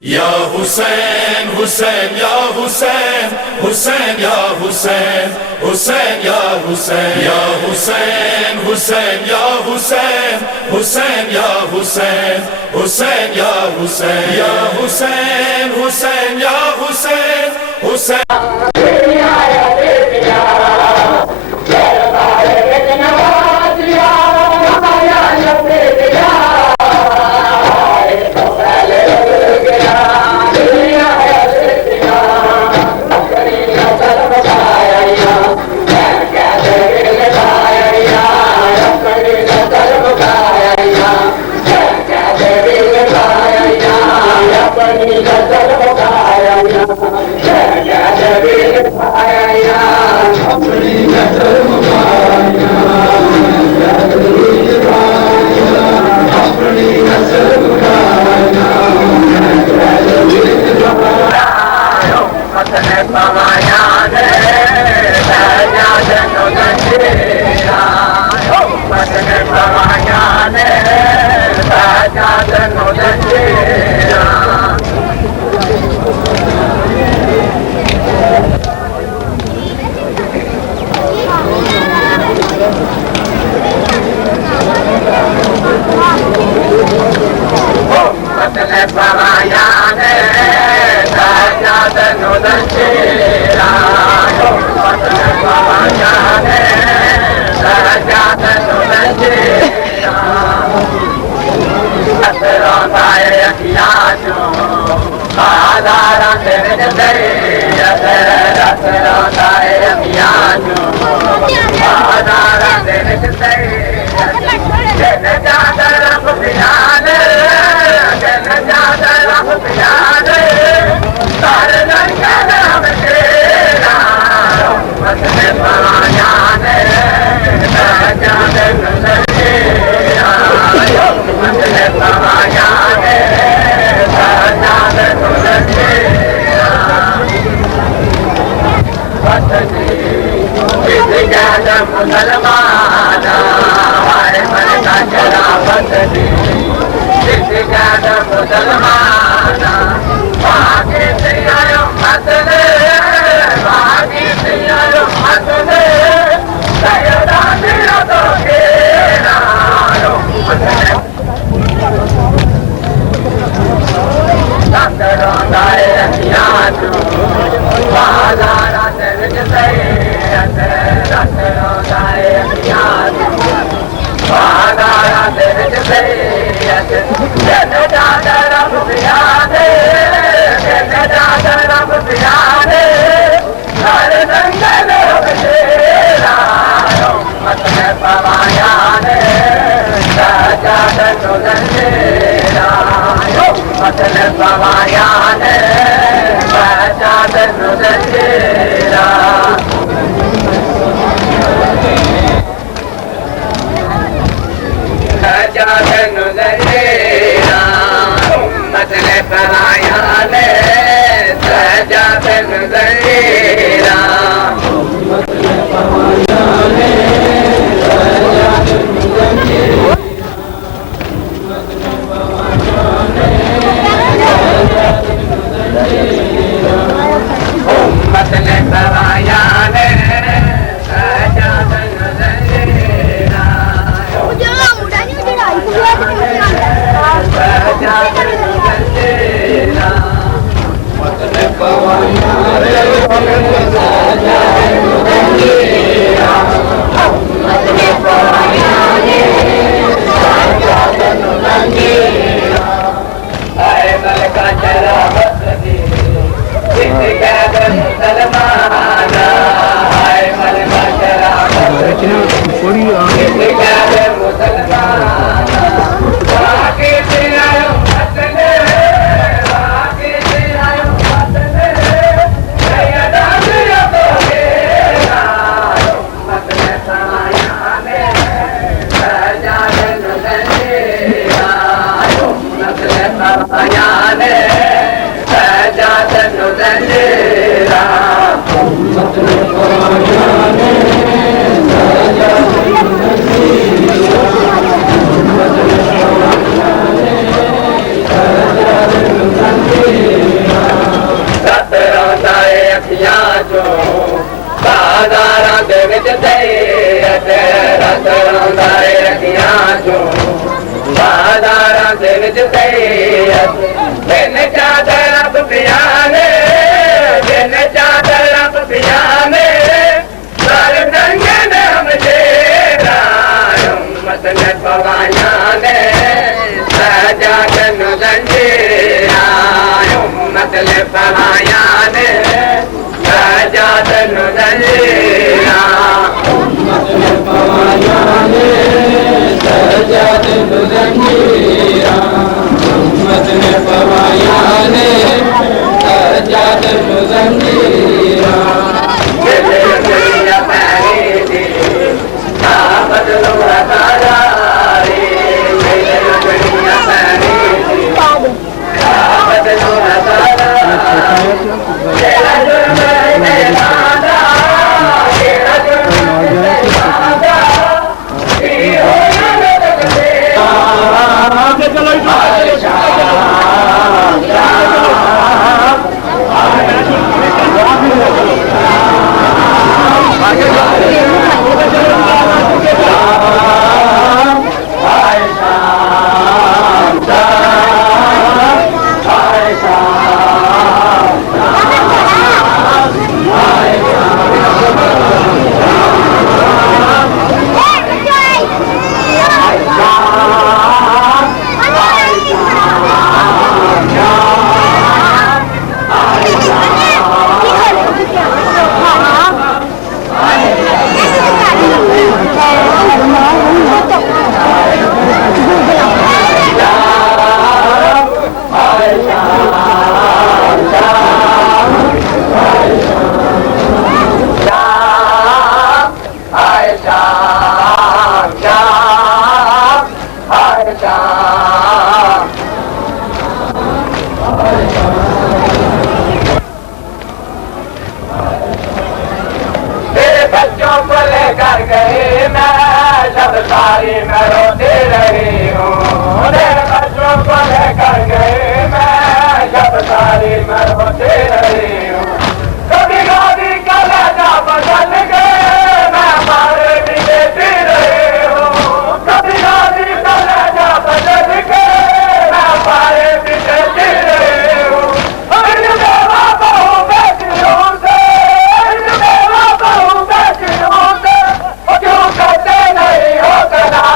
Ya Hüseyin, Hüseyin, ya Hüseyin, Hüseyin, ya Hüseyin, Hüseyin, ya Hüseyin, ya Hüseyin, Hüseyin, ya Hüseyin, Hüseyin, ya Hüseyin, Hüseyin, ya Hüseyin, ya Hüseyin, Hüseyin, ya Hüseyin, Hüseyin. सारी मैं रोती रही हूँ, तेरे बच्चों को लेकर गई मैं, जब सारी मैं रोती रही हूँ। कभी गाड़ी का लहजा बदल गए मैं मारे भी देती रही हूँ, कभी गाड़ी का लहजा बदल गए मैं मारे भी देती रही हूँ। बेवा बहू बेटियों से, बेवा बहू बेटियों से क्यों करते नहीं हो कला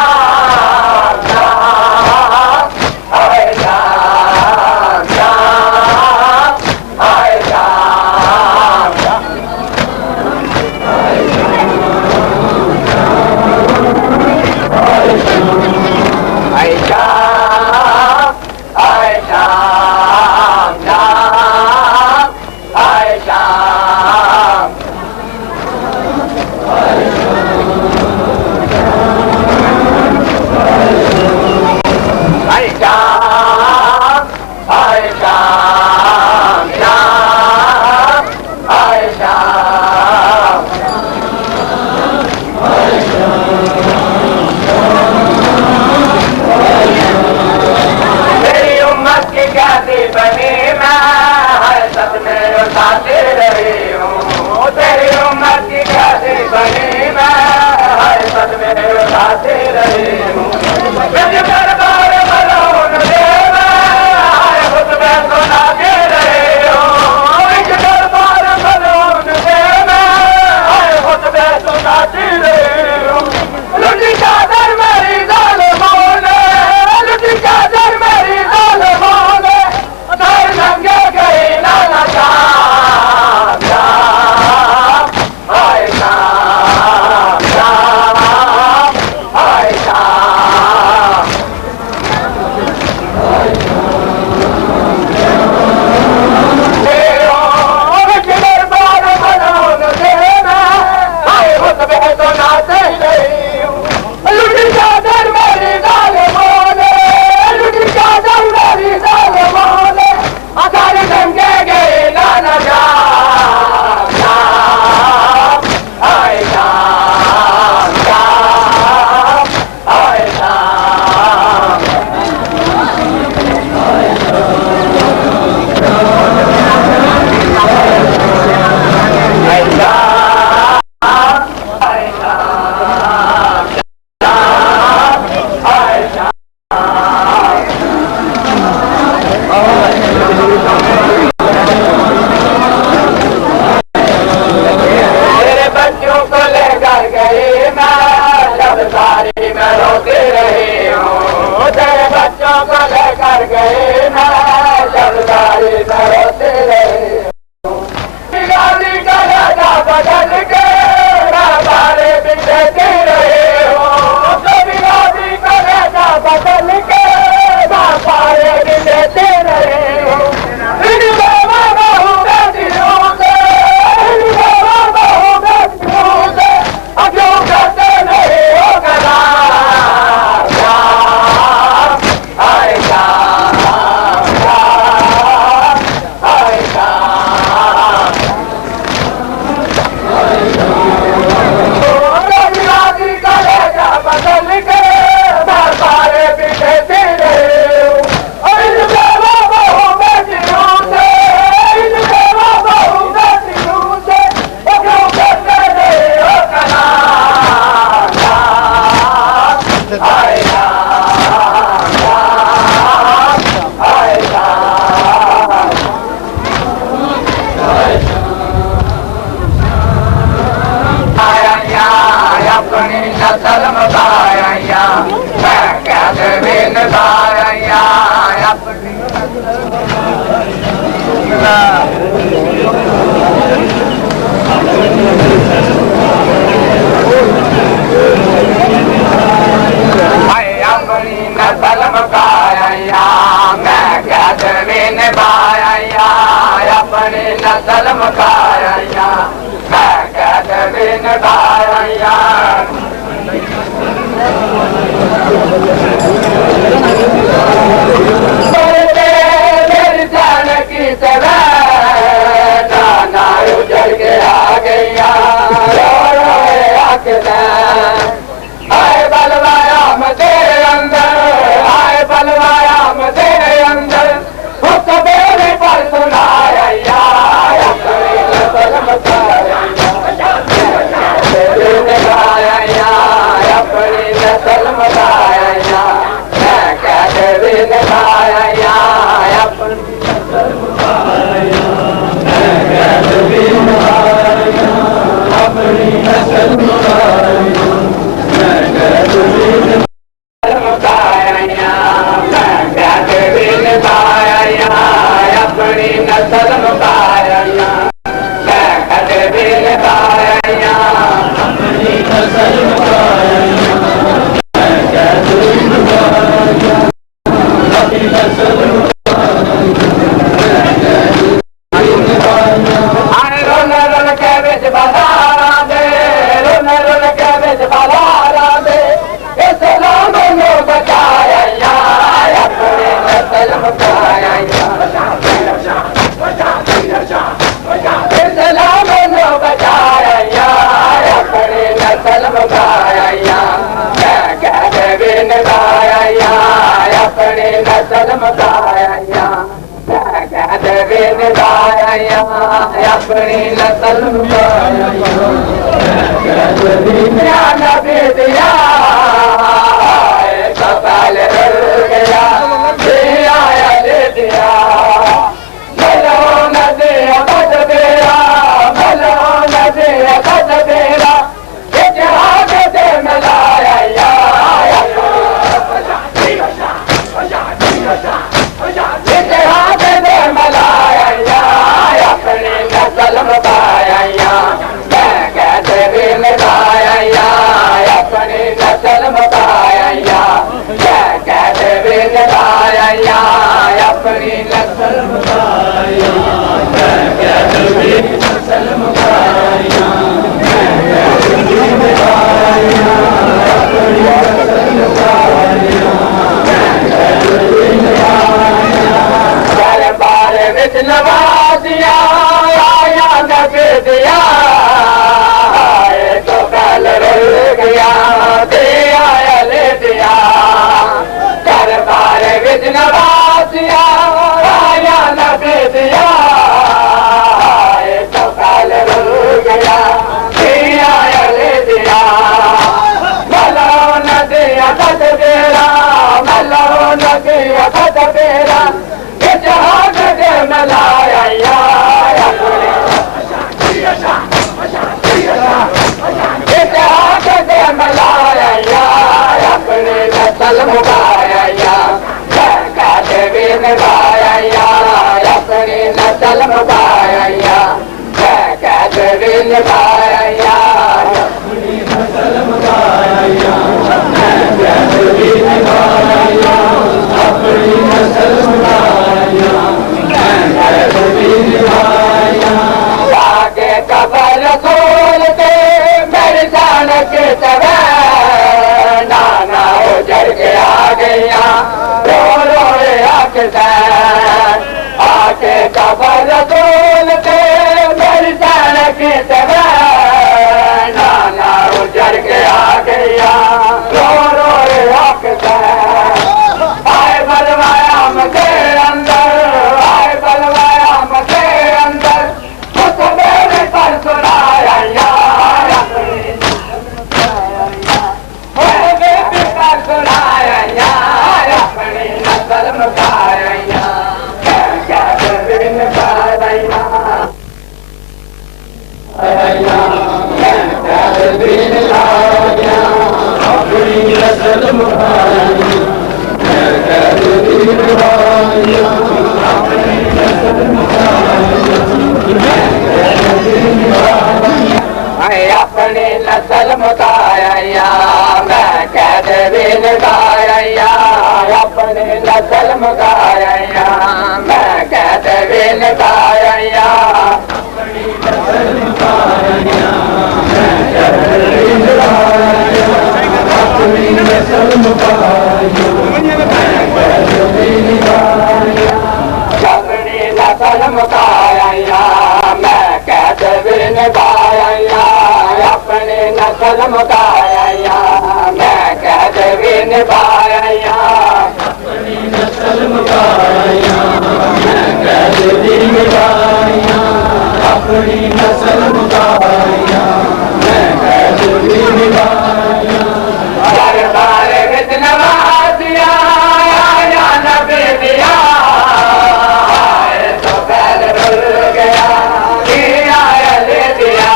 निभाया अपनी नस्ल मुकाया मैं कैसे भी निभाया मेरी जान की तरह नाना उजड़ के आ गया आए बलवाया मेरे अंदर आए बलवाया मेरे अंदर उस मेरे पर सुनाया अपनी नस्ल मकाया मैं कैसे भी निभाया अपनी नस्ल मकाया मैं कैसे भी निभाया अपनी नस्ल मकाया मैं कैसे भी मकाया मैं कैसे भी निभाया अपनी नस्ल मकाया मैं कैसे भी निभाया अपनी नस्ल मकाया मैं कैसे भी निभाया अपनी नस्ल अपनी नस्ल मकाया मैं कैसे भी निभाया अपनी नस्ल मकाया नबी दिया कपाल रुल गया दिया ले दिया मलो न दिया बद बेरा मलो न दिया बद बेरा इतिहास से मिलाया इतिहास से मिलाया अपनी नस्ल मकाया मैं कैसे भी निभाया अपनी नस्ल मकाया मैं कैसे भी निभाया अपनी नस्ल मकाया मैं कैसे भी नस्ल मकाया मैं कैसे भी निभाया अपनी नस्ल मकाया मैं कैसे भी निभाया दरबार विच नवाजिया आया नबी दिया तो कल रुल गया दे आया ले दिया दरबार विच नवाजिया आया नबी दिया तो कल रुल गया दे आया ले दिया मलो न दिया बद बेरा मलो न दिया बद बेरा इतिहास से मिलाया इतिहास से मिलाया अपनी नस्ल मुकाया मैं कैसे भी निभाया अपनी नस्ल मुकाया मैं कैसे भी निभाया अपनी नस्ल मुकाया मैं कैसे भी निभाया अपनी नस्ल मुकाया मैं कैसे भी निभाया आगे कबर रसूल के मेरी जान के तरह नाना उजड़ के आ गया रो रो आके कबर रसूल के मेरी जान के तरह नाना उजड़ के आ गया रो रो आए बलवाया मुझे अंदर आए बलवाया मुझे अंदर उस मेरे पर सुनाया पर सुनाया अपनी नस्ल मकाया कैसे भी निभाया कैसे भी निभाया अपनी नस्ल मकाया अपनी नस्ल मुकाया मैं कैसे भी निभाया अपनी नस्ल मुकाया मैं बिन गाया अपनी नस्ल मुकाया मैं कैसे बिन गाया अपनी नस्ल मुकाया मैं कैसे बिन गाया अपनी नस्ल मुकाया मैं कैसे बिन गाया अपनी नस्ल मुकाया मैं कैसे बिन गाया दरबार विच नवाज़िया या नबी दिया तो बैल रुल गया आया ले दिया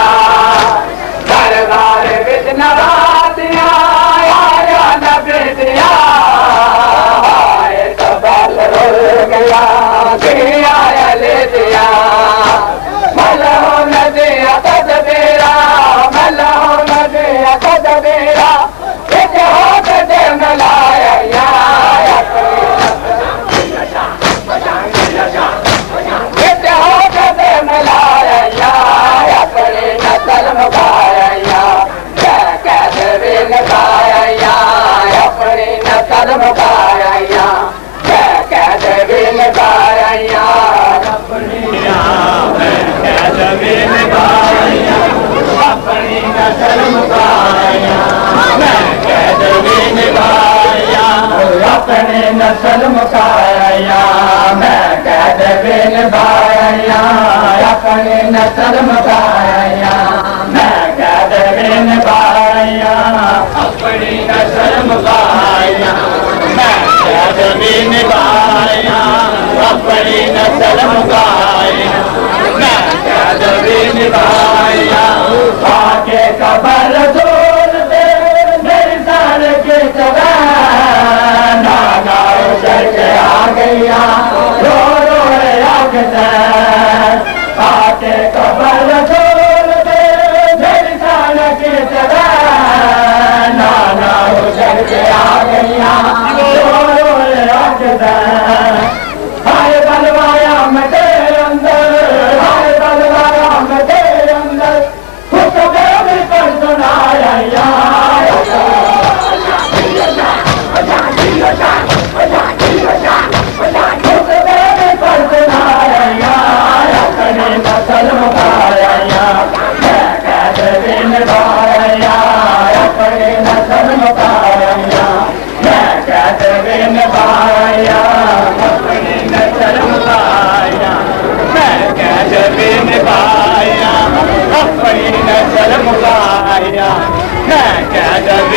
दरबार विच नवाज़िया या नबी दिया तो बैल रुल गया आया ले दिया मलहो नदिया तदबीरा मलहो नदिया तदबीरा अपने नस्ल मुकाया मैं कैद बिन बाया अपने नस्ल मुकाया मैं कैद बिन बाया अपनी नस्ल मुकाया मैं कैद बिन बाया अपनी नस्ल मुकाया मैं कैद बिन बाया आके कबर धूल दे मेरी साल के चला करके आ गया रो रो आके कबर धूल दे मेरी साल की तरह नाना करके आ गया रो रो हाय बलवाया मैं तेरे अंदर हाय बलवाया मैं तेरे अंदर खुद भी पर सुनाया अपने नस्ल मुकाया मैं कैसे बिन बाया अपने नस्ल मुकाया मैं कैसे बिन बाया अपनी नस्ल मुकाया मैं कैसे बिन बाया अपनी नस्ल मुकाया मैं कैसे बिन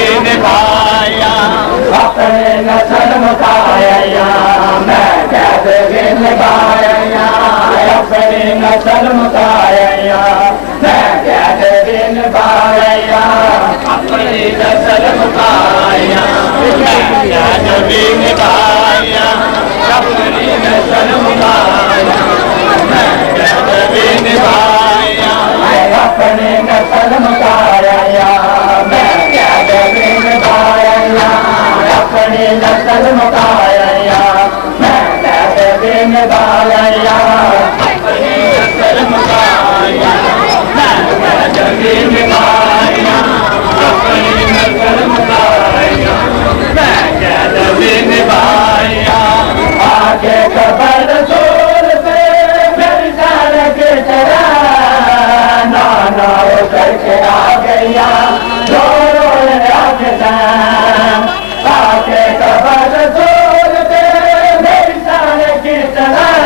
बाया अपने नस्ल मुकाया मैं कैसे बिन बाया अपनी नस्ल मुकाया मैं कैसे बिन बाया अपनी नस्ल मुकाया मैं कैसे बिन बाया अपनी नस्ल मुकाया मैं कैसे बिन बाया आगे कबर धूल पे मेरी साल के तरह नाना करके आ गया रो रो आके कबर धूल पे मेरी साल की तरह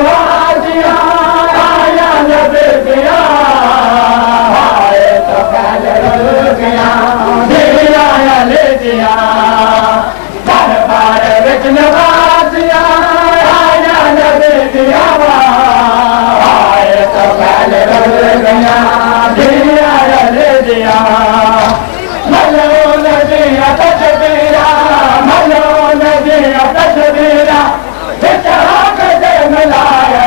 नवाजिया आया नबी दिया आए तो फैल गया दिया ले दिया दरबार विच नवाजिया आया नबी दिया आए तो फैल गया दिया ले दिया मलो नदिया तस्वीरा मलो नदिया तस्वीरा मिलाया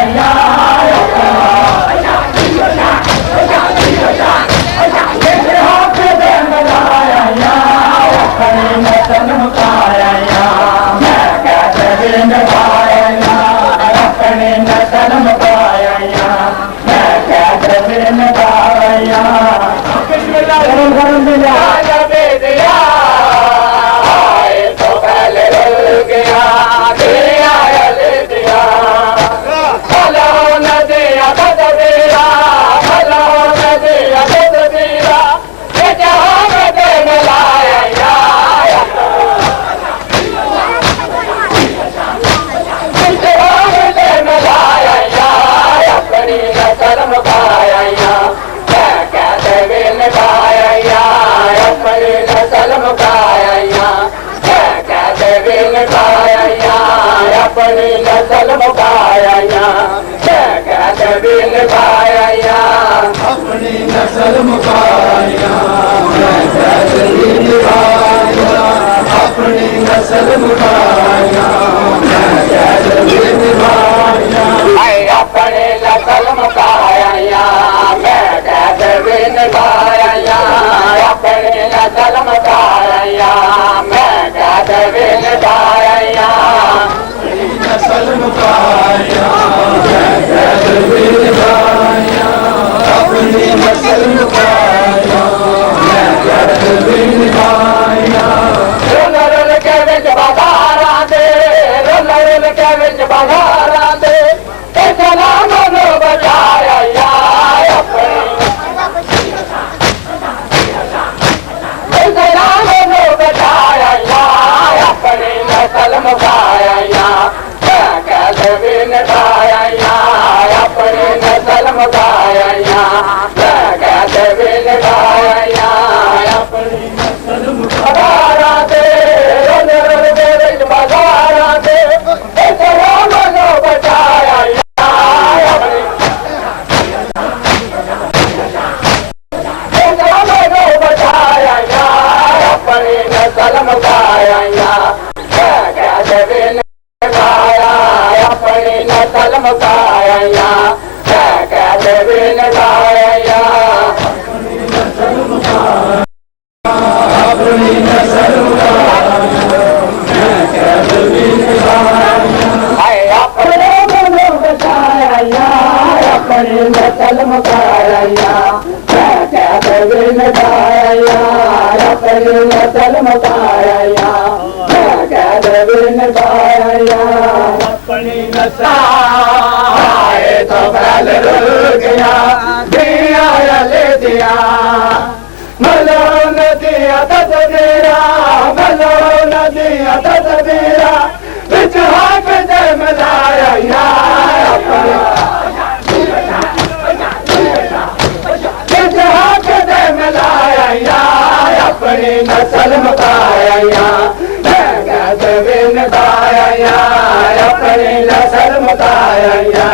अपनी नस्ल मुकाया कहते बिन पाया अपनी नस्ल मुकाया कहते बिन पाया अपनी नस्ल मुकाया कहते बिन पाया अपनी नस्ल मुकाया मैं कहते बिन पाया अपनी नस्ल मुकाया मैं कहते बिन पाया नस्ल मुकाया कहते बिन पाया अपनी नस्ल मुकाया मैं कहते बिन पाया रुल रुल के विच बाजारां दे रुल रुल के विच बाजारां दे ते सलामां नूं बचाया अपनी सलामां नूं बचाया अपनी नस्ल मुकाया कहते बिन पाया अपनी नस्ल मुकाया कहते बिन पाया अपनी नस्ल मुकाया दे रुल रुल दे विच बाजारां दे सलामां नूं बचाया सलामां नूं बचाया अपनी नस्ल मुकाया कहते बिन अपनी नस्ल मुकाया कहते बिन पाया अपनी नस्ल मुकाया अपनी नस्ल मुकाया कहते बिन पाया अपने मनो बचाया अपनी नस्ल मुकाया कहते बिन पाया अपनी नस्ल मुकाया कहते बिन पाया अपनी नस्ल आए तो फैल गया दिया ले दिया मलो नदिया तस्वीरा मलो नदिया तस्वीरा बिच हाथ दे मिलाया बिच हाथ दे मिलाया अपनी नस्ल मुकाया कहते बिन पाया अपनी नस्ल मुकाया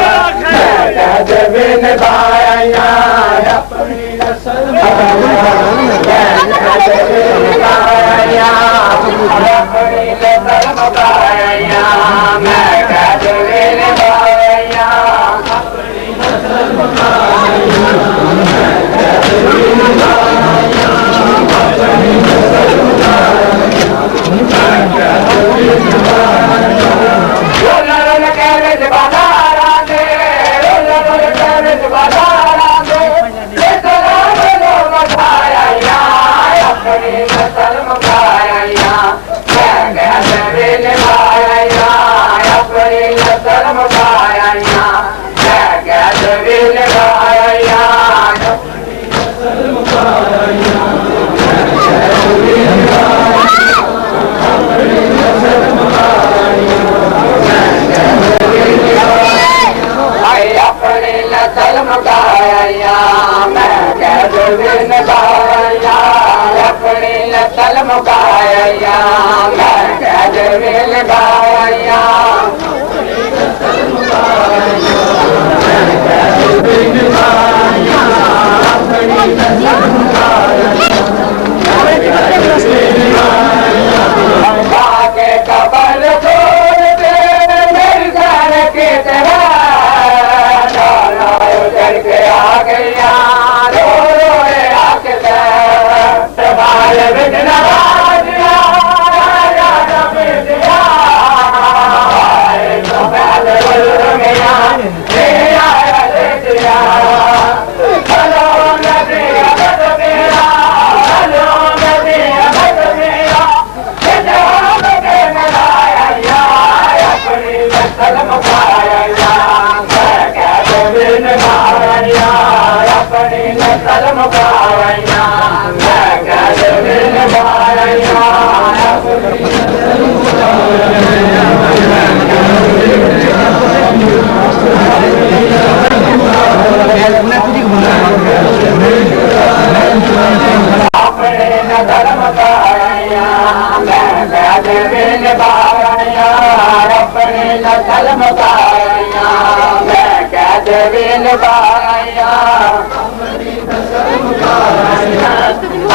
कहते बिन पाया अपनी नस्ल मुकाया कहते बिन पाया अपनी नस्ल मुकाया मैं कहते बिन पाया अपनी नस्ल मुकाया कहते बिन पाया अपनी नस्ल बिन बाया अपनी नस्ल मुकाया मैं कैद बिन बाया के कबल छोड़ दे मेरी जान की तरह उजड़ के आ गया रो रो आके तुम्हारे बिन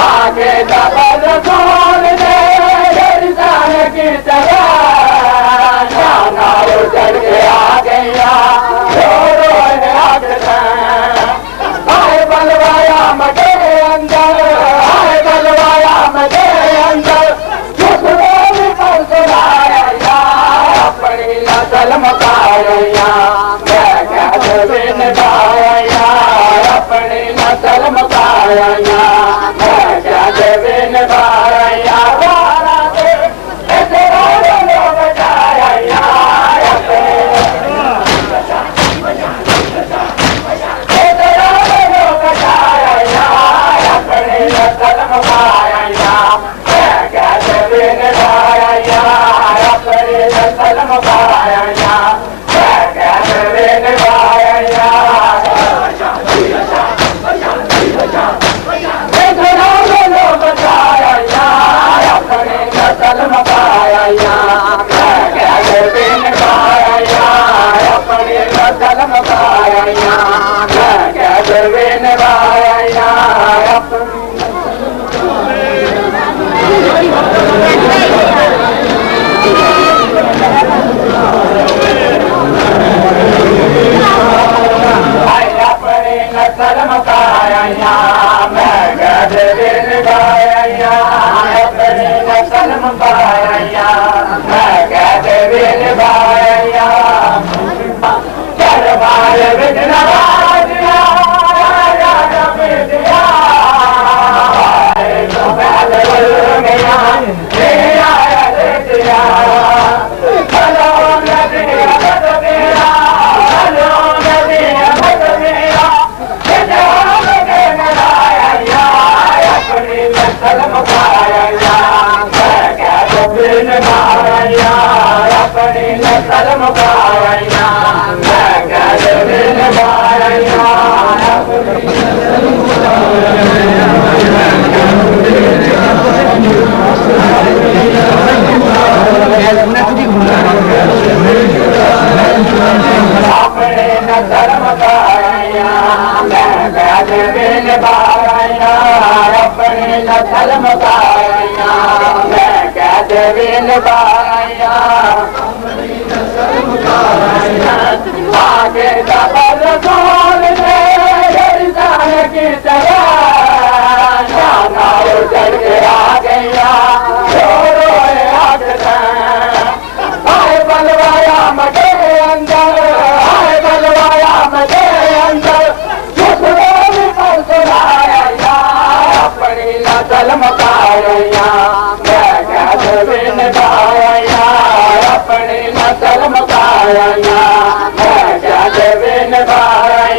आगे दबल खोल दे इंसान की तरह जाना उजड़ के आ गया रो रो आए बलवाया मजे अंदर आए बलवाया मजे अंदर सुनाया अपनी नस्ल मकाया मैं कैद बिन बाया अपनी नस्ल मकाया मैं कैद बिन बाया आगे दबल खोल दे इंसान की तरह जाना उजड़ के आ गया रो रो आए बलवाया मजे अंदर आए बलवाया मजे अंदर सुनाया अपनी नस्ल मकाया मैं कैद बिन बाया अपनी नस्ल मकाया मैं कैद बिन बाया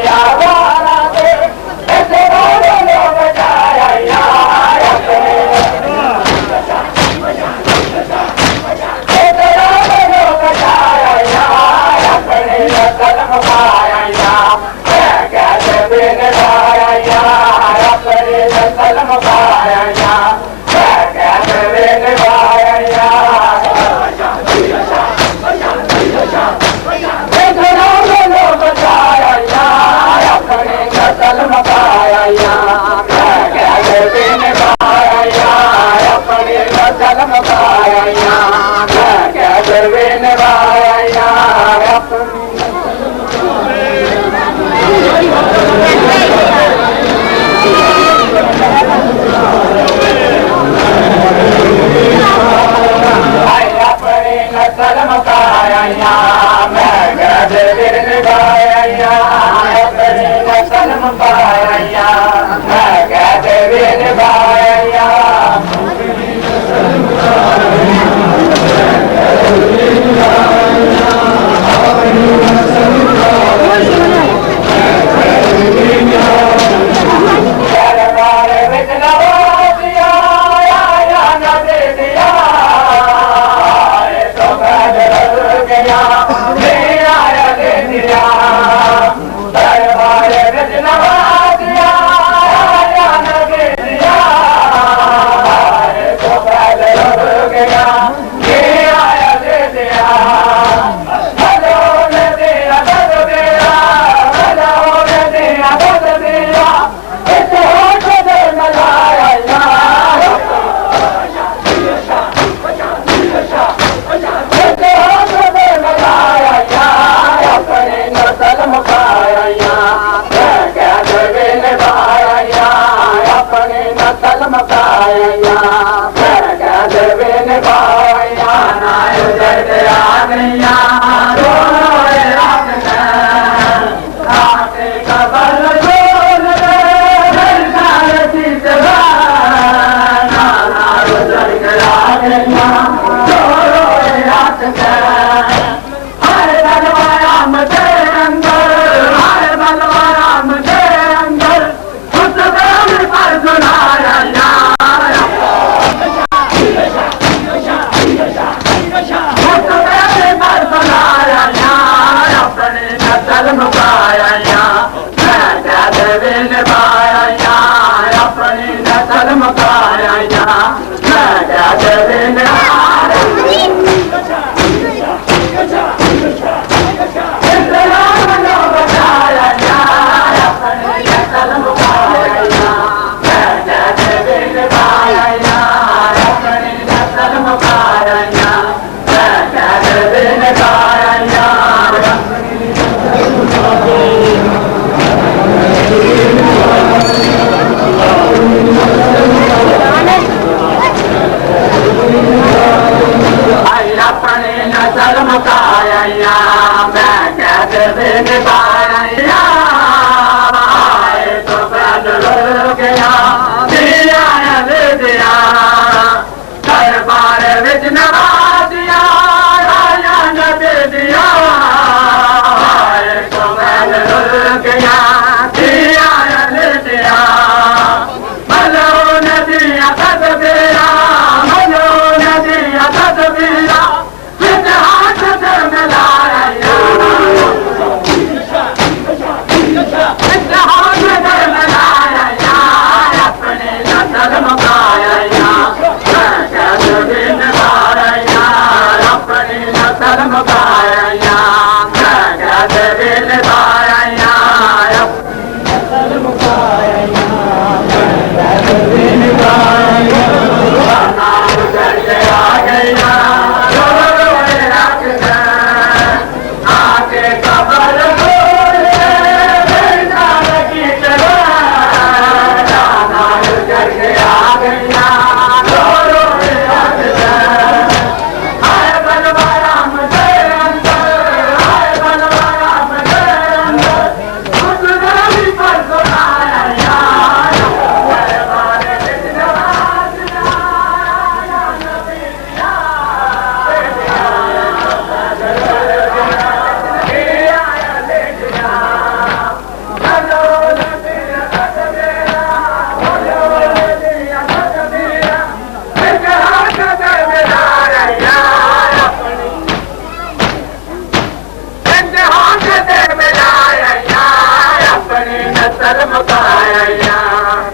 मुकाया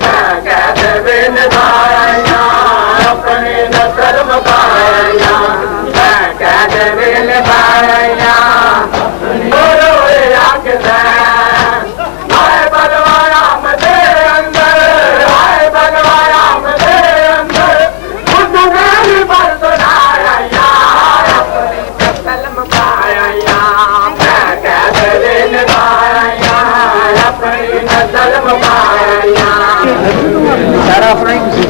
मैं कैसे भी निभाया अपनी नस्ल मुकाया मैं कैसे भी निभाया बोलो आके आए बलवाया मुझे अंदर आए बलवाया मुझे अंदर उसने भी पर सुनाया अपनी नस्ल मुकाया मैं कैसे भी निभाया अपनी नस्ल मुकाया सारा अपना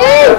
ही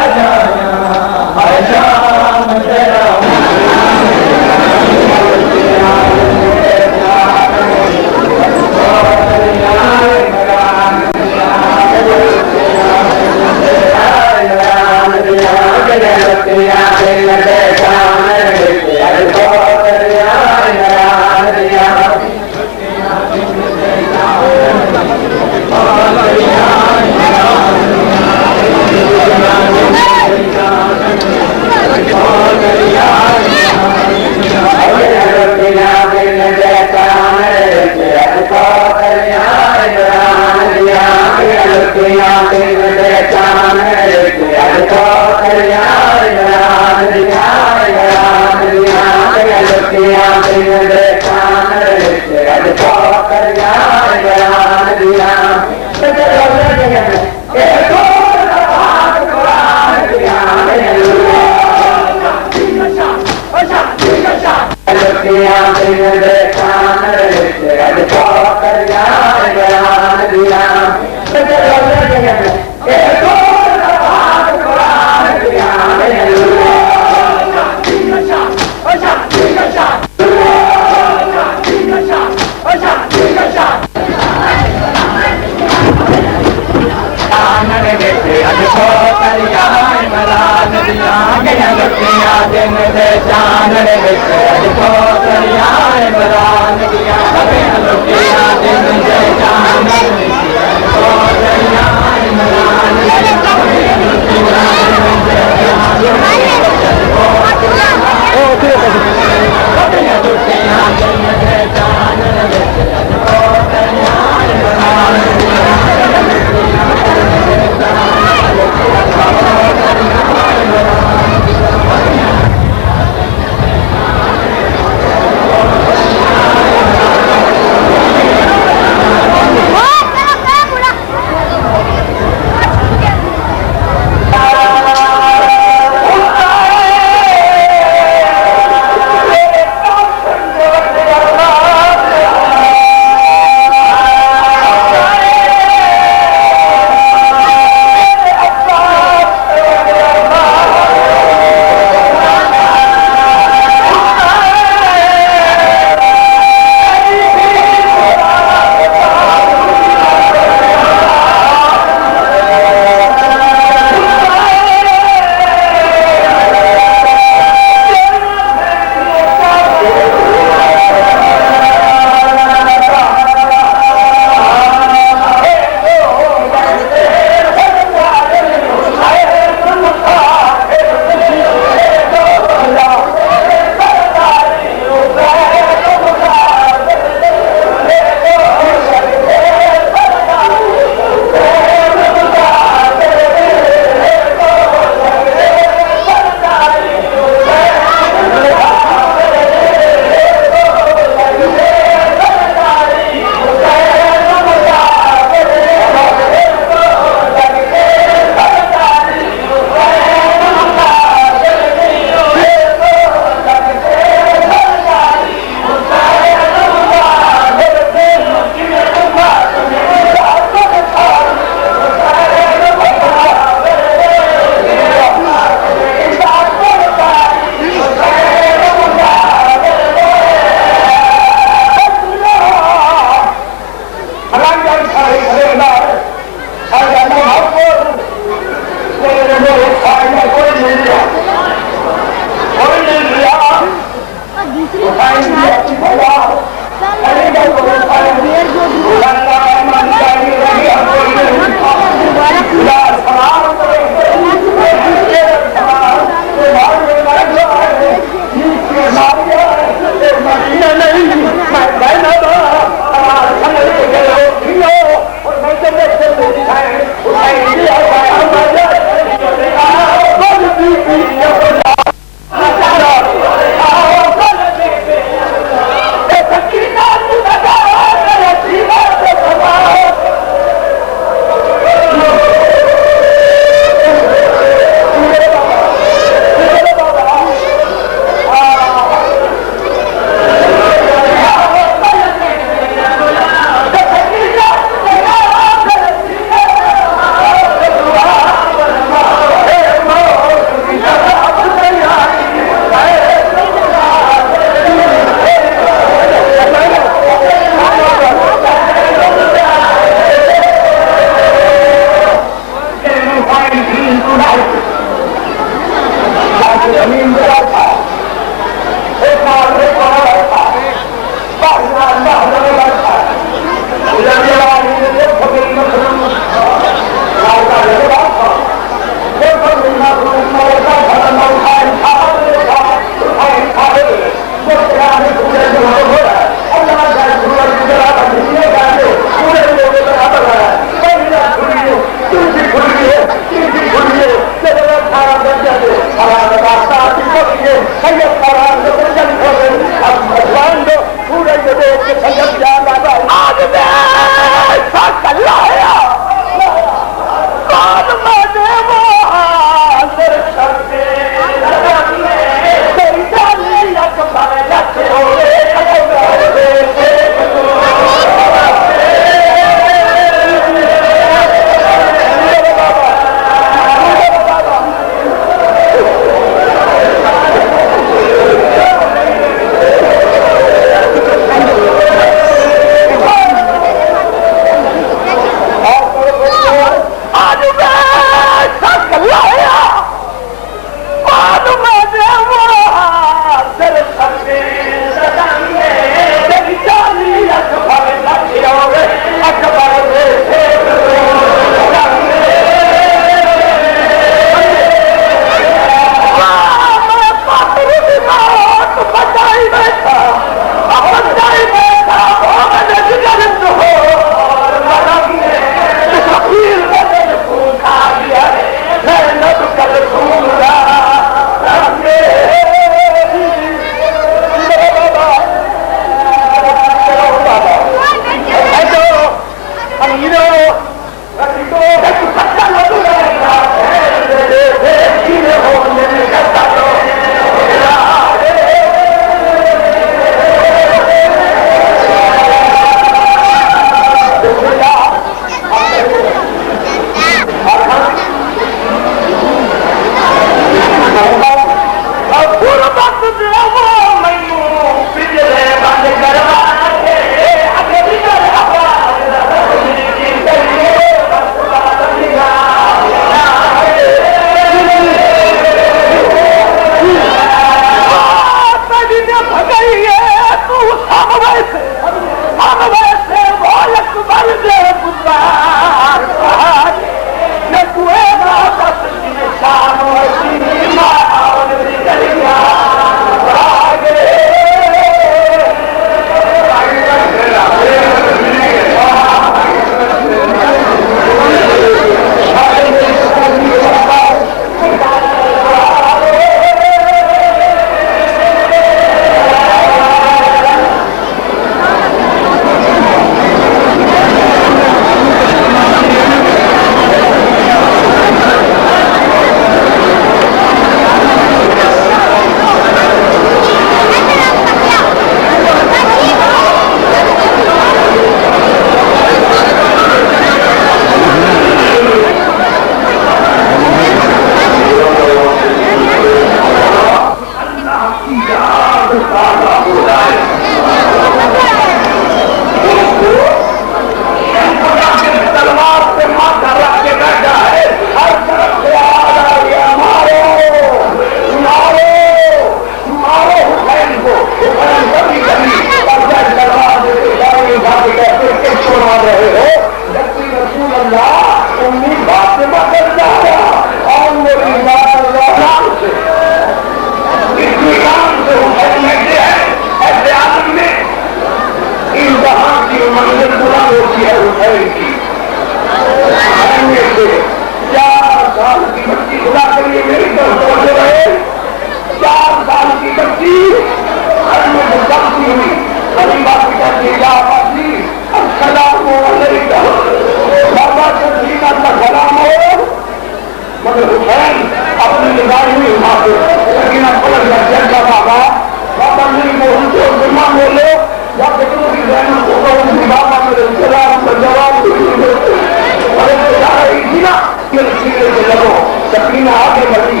से लगो, सकीना आगे बढ़ी,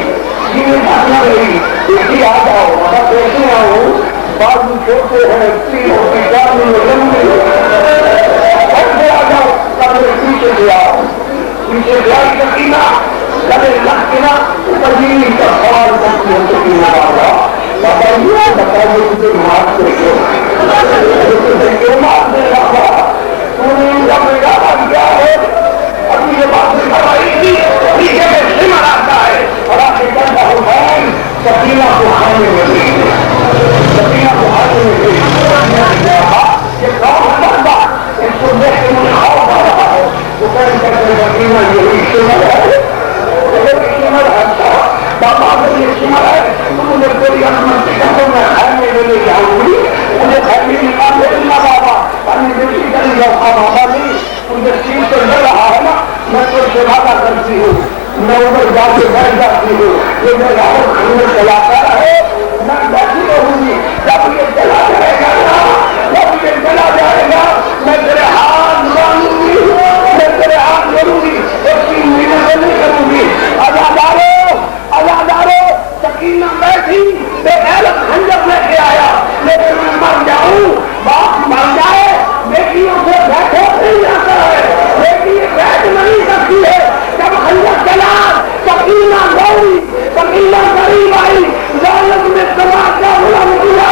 जीने भागना रही, देखिए आ जाओ, मैं देखने आऊँ, बाजू छोटे हैं, तीनों की जानी में लंबी ऐसे आ जाओ, कभी पीछे से आओ, पीछे से आई सकीना, कभी लग के ना, तजीनी का सवाल करती है सकीना बाबा, बताइए मुझे मारते क्यों मारते बाबा, तूने इनका बेटा क्या है, अभी ये बात करवाई थी, पीछे में सिमर आता है, और आगे करता हुसैन सकीना को खाने में गई, सकीना को खाने में गई, ये कौन है बंदा, इसको देख के मुझे खौफ आ रहा है, हुसैन कहते सकीना यही सिमर है, यही सिमर है, बाबा मेरी सिमर है, तुमने तेरी अनुमति को मैं खाने में ले जाऊंगी, मुझे खाने निकाल देना बाबा, पानी बेटी कर जाऊंगा बाबा नहीं, मुझे चीज तो मिल रहा है ना, मैं तो सेवादा करती हूँ, मैं उधर जाके बैठ जाती हूँ, ये मेरा खाने चलाता है, मैं बैठी रहूंगी, जब ये चला जाएगा ना, जब ये चला जाएगा, मैं तेरे हाथ मांगूंगी, मैं तेरे हाथ जोड़ूंगी, उसकी मिन्नत नहीं करूंगी, अजादारो, सकीना बैठी, खंजर लेके आया, लेकिन मैं मर जाऊं, बाप मर जाए, बेटियों से बैठो नहीं जाता है, बेटी बैठ नहीं सकती है, जब खंजर चला, सकीना गई, सकीना करीब आई, जालम में तमाचा बुलंद किया,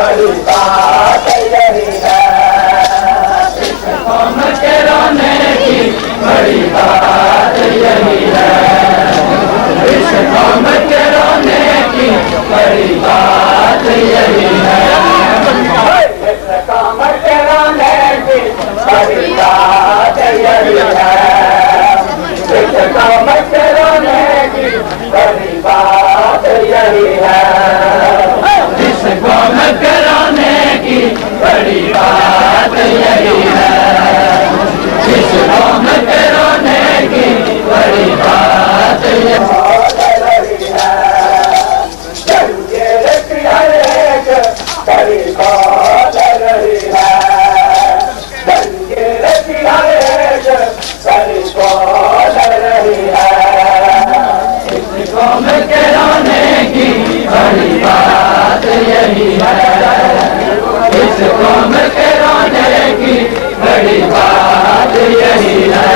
बड़ी बात यही है। इस कौम के रोने की बड़ी बात यही है। इस कौम के रोने की बड़ी बात यही है। इस कौम के रोने की बड़ी बात यही है। इस कौम के रोने की बड़ी बात यही है। इस कौम के रोने की बड़ी बात यही है। इस कौम के रोने की बड़ी बात यही है। जंजीर की हर एक बड़ी बात रही है। जंजीर की हर एक बड़ी बात रही है। इस कौम के रोने की बड़ी बात यही है। इस कौम के रोने की बड़ी बात यही है।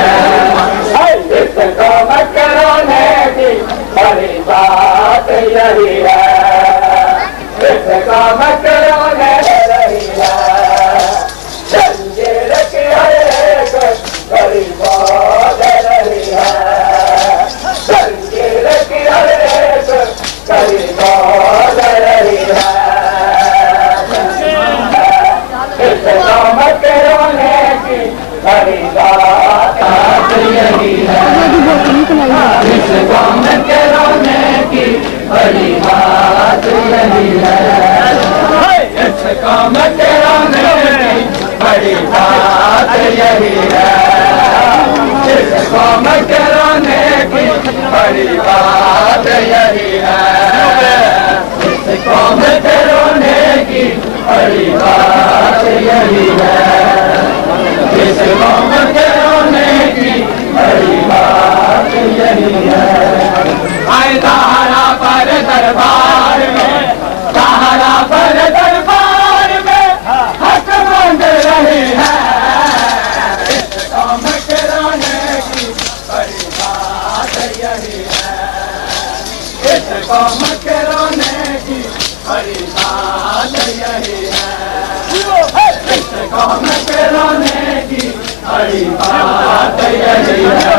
इस कौम के रोने की बड़ी बात यही है। इस कौम के रोने रही है। जंजीर की हर एक बड़ी बात रही है। जंजीर की हर एक बड़ी बात रही है। इस कौम के रोने की बड़ी बात यही है। इस कौम के रोने की बड़ी बात यही है। इस कौम के रोने की बड़ी बात यही है। इस कौम के रोने की बड़ी बात यही है। इस कौम के रोने की बड़ी बात यही है। इस कौम के रोने की बड़ी बात यही है। आए सहारा पर दरबार में, सहारा पर दरबार में हक मांग रही है। इस कौम के रोने की बड़ी बात यही है। इस कौम के रोने की बड़ी बात यही है। इस कौम के रोने की बड़ी बात यही है।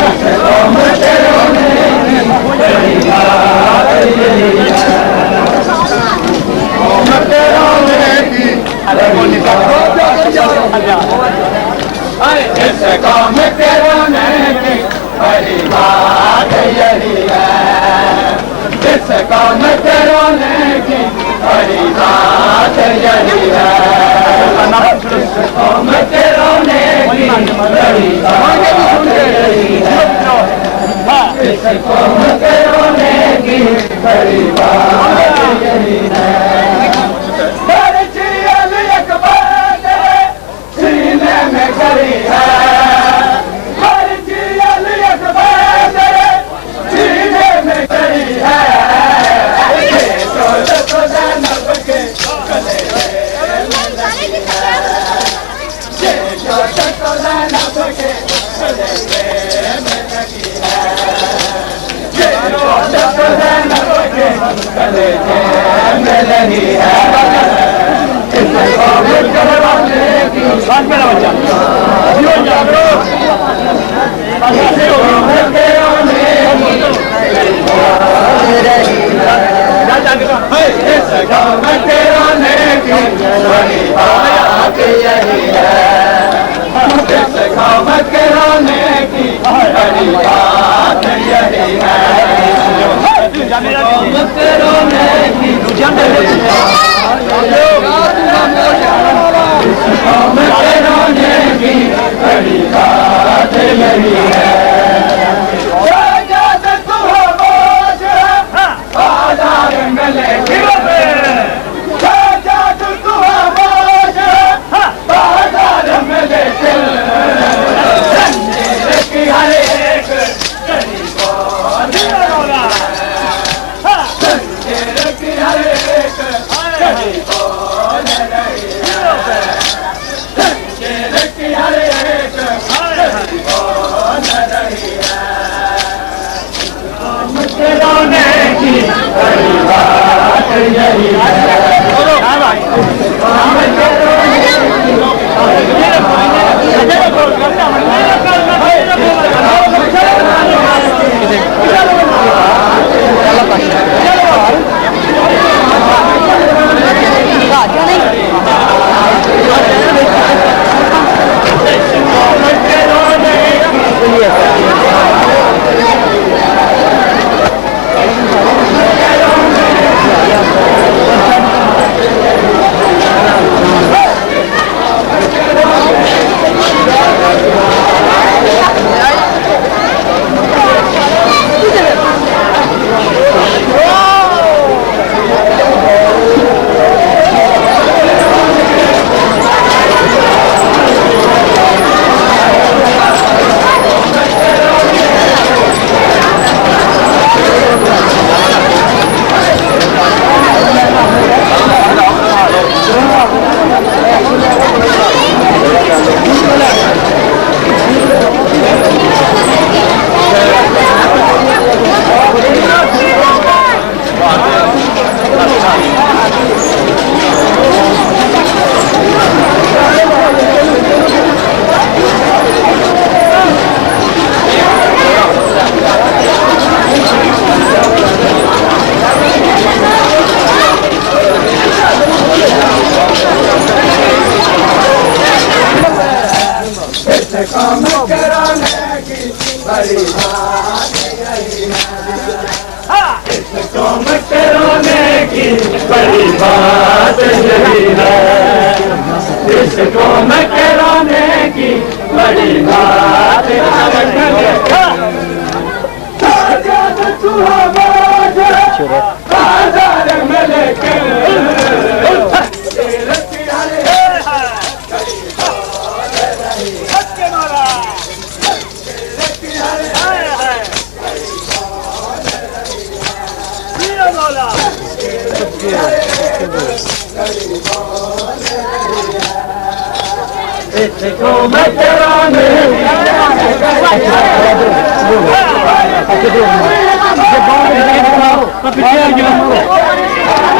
इस कौम के रोने की बड़ी बात यही है। कौम के रोने की बड़ी बात इस कौम के रोने की बड़ी बात यही है। इस कौम के रोने की बड़ी बात यही है। इस कौम के रोने की बड़ी बात यही है। इस कौम के रोने की बड़ी बात यही है। सीने में करी है। सीने में करी है।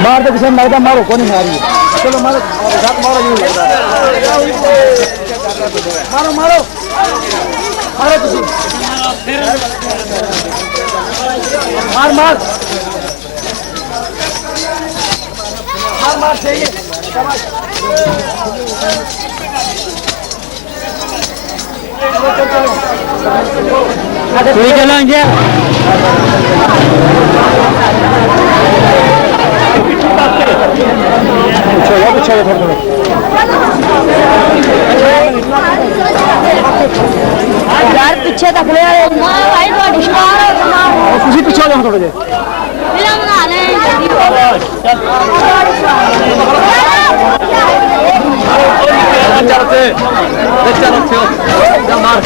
मार तो किसी लगता मारो कौन मारी चलो मारो मारो यूं लगता मारो मारो मारो तुम मार मार मार मार चाहिए ठीक है लंगे पीछे यार पीछे तक ले भाई तुझे पीछे जाओ थोड़े जे बना ले चलते चलो मार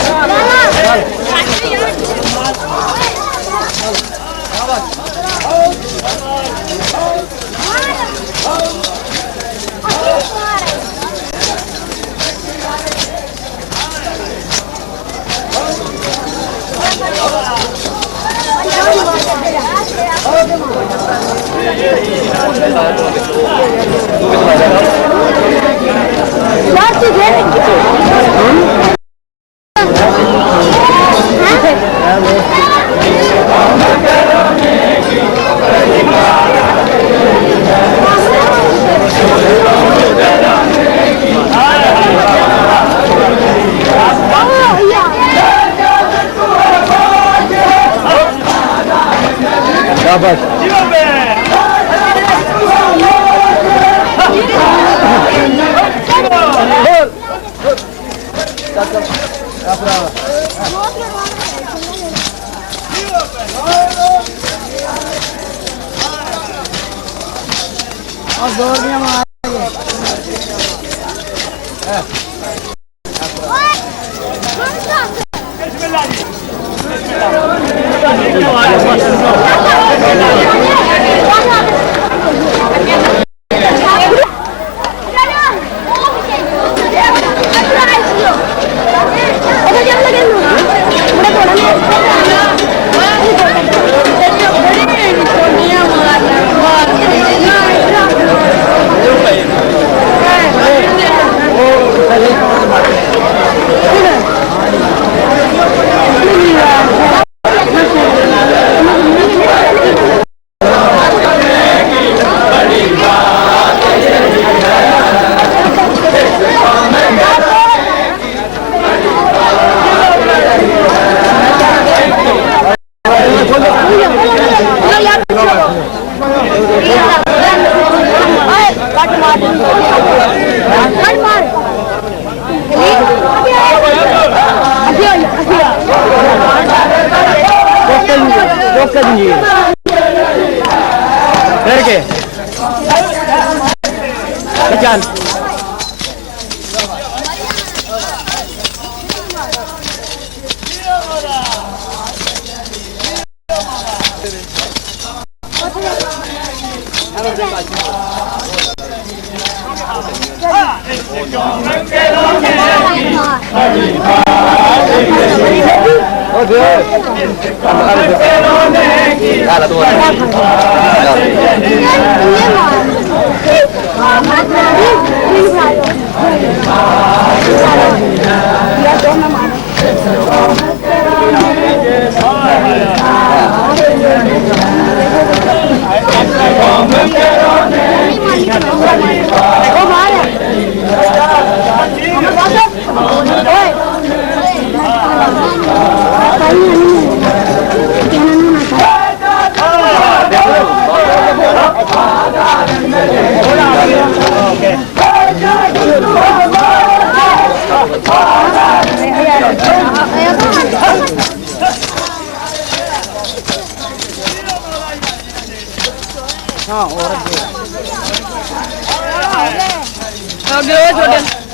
बस और दौड़ दिया करके जान और आगे छोटे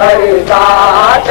बड़ी बात